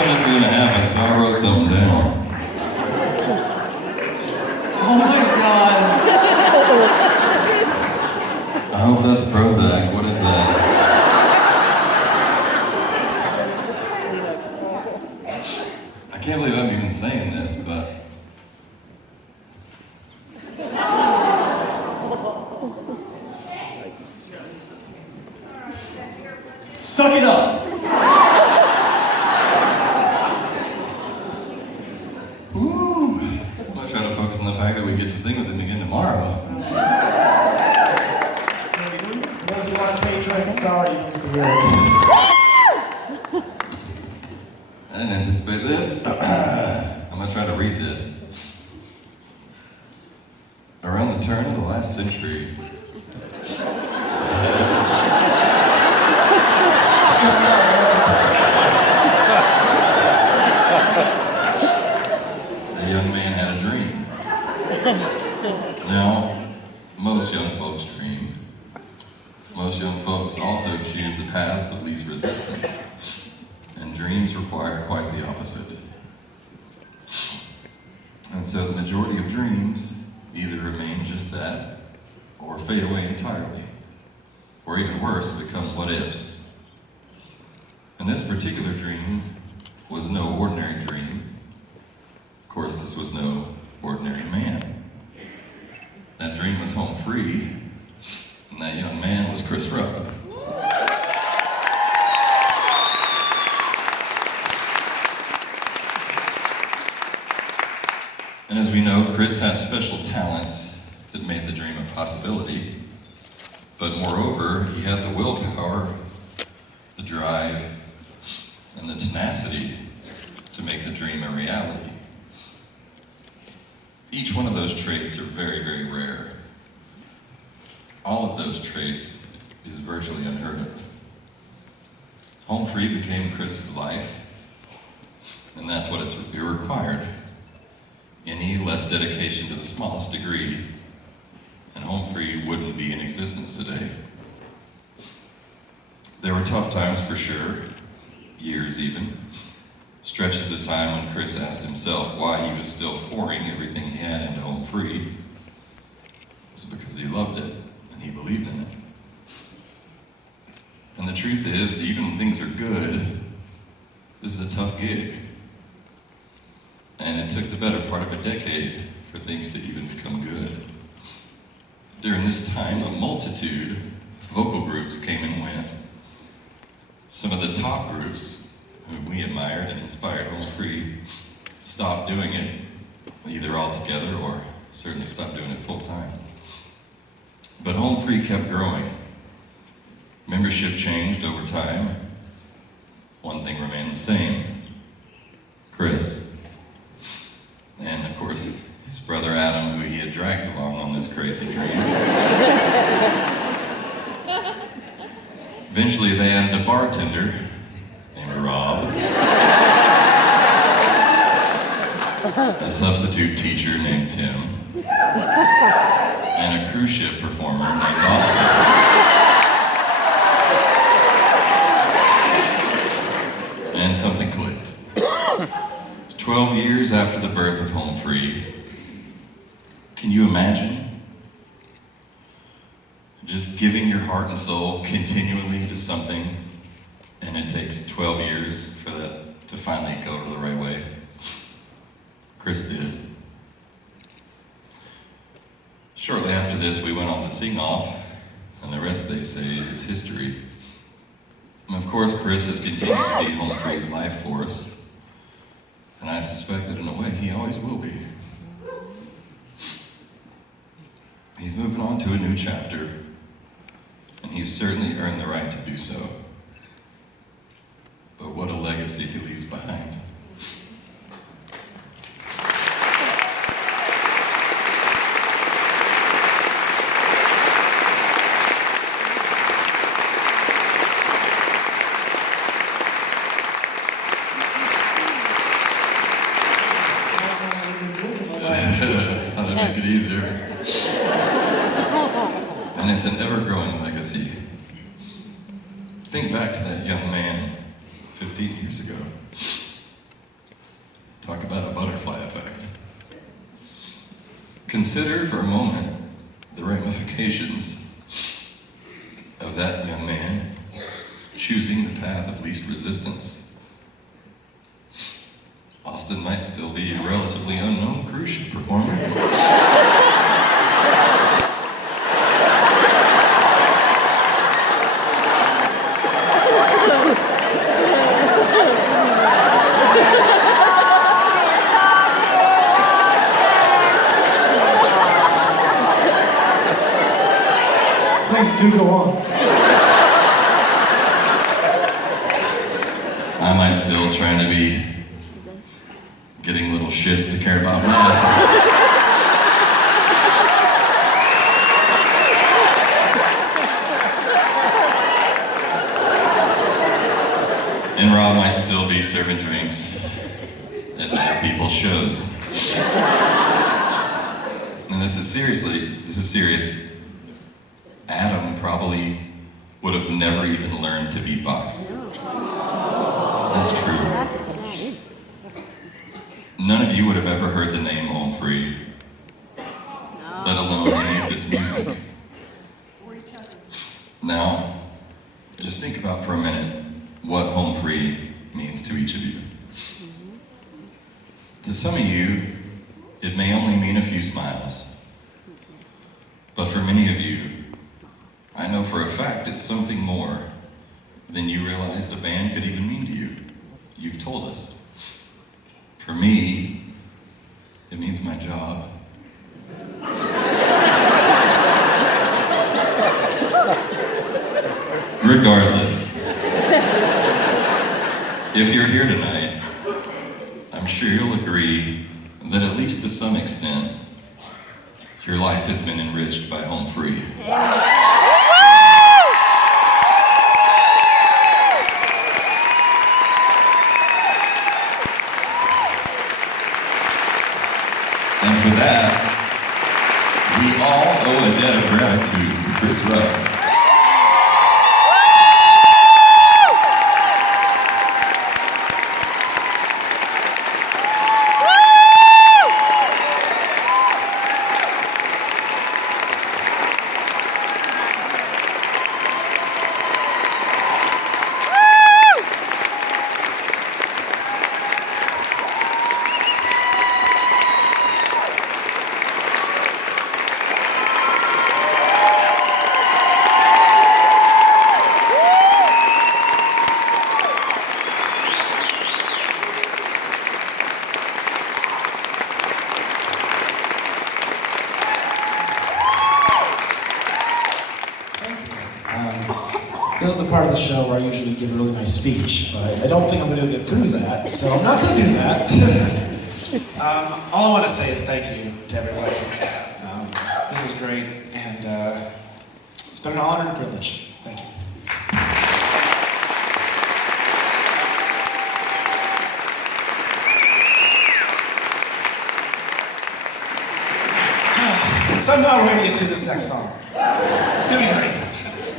feeling this was gonna happen, so I wrote something down. Oh my God. I hope that's Prozac. What is that? I can't believe I'm even saying this, but Suck it up. ooh, I'm gonna try to focus on the fact that we get to sing with him again tomorrow. Those who want patrons, sorry. I didn't anticipate this. I'm gonna try to read this. Around the turn of the last century, That's not a young man had a dream. Now, most young folks dream. Most young folks also choose the paths of least resistance. And dreams require quite the opposite. And so the majority of dreams either remain just that, or fade away entirely. Or even worse, become what-ifs. And this particular dream was no ordinary dream. Of course, this was no ordinary man. That dream was home free, and that young man was Chris Rupp. And as we know, Chris has special talents that made the dream a possibility. But moreover, he had the willpower, the drive, and the tenacity to make the dream a reality. Each one of those traits are very, very rare. All of those traits is virtually unheard of. Home free became Chris's life, and that's what it required. Any less dedication to the smallest degree, and home free wouldn't be in existence today. There were tough times for sure, years even, stretches of time when Chris asked himself why he was still pouring everything he had into home free. It was because he loved it and he believed in it. And the truth is, even when things are good, this is a tough gig. And it took the better part of a decade for things to even become good. During this time, a multitude of vocal groups came and went. Some of the top groups, whom we admired and inspired home free, stopped doing it, either altogether or certainly stopped doing it full time. But home free kept growing. Membership changed over time. One thing remained the same: Chris. And of course, his brother Adam, who he had dragged along on this crazy dream. Eventually they added a bartender named Rob, a substitute teacher named Tim, and a cruise ship performer named Austin. And something clicked. 12 years after the birth of Home Free, can you imagine just giving your heart and soul continually to something, and it takes 12 years for that to finally go the right way? Chris did. Shortly after this, we went on the sing-off, and the rest, they say, is history. And of course, Chris has continued to be Home Free's life force. And I suspect that in a way, he always will be. He's moving on to a new chapter, and he's certainly earned the right to do so. But what a legacy he leaves behind. Thought I'd make it easier. And it's an ever-growing legacy. Think back to that young man 15 years ago. Consider for a moment the ramifications of that young man choosing the path of least resistance. Austin might still be a relatively unknown cruise ship performer. Please do go on. I might still trying to be getting little shits to care about math. And Rob might still be serving drinks at other people's shows. And this is serious. Adam probably would have never even learned to beatbox. That's true. None of you would have ever heard the name Home Free, let alone any of this music. Now, just think about for a minute what Home Free means to each of you. To some of you, it may only mean a few smiles. But for many of you, I know for a fact it's something more than you realized a band could even mean to you. You've told us. For me, it means my job. Regardless, if you're here tonight, I'm sure you'll agree that at least to some extent, your life has been enriched by Home Free. And for that, we all owe a debt of gratitude to Chris Rupp. This is the part of the show where I usually give a really nice speech, but I don't think I'm going to get through that, so I'm not going to do that. All I want to say is thank you to everybody. This is great, and it's been an honor and a privilege. Thank you. And somehow we're going to get through this next song.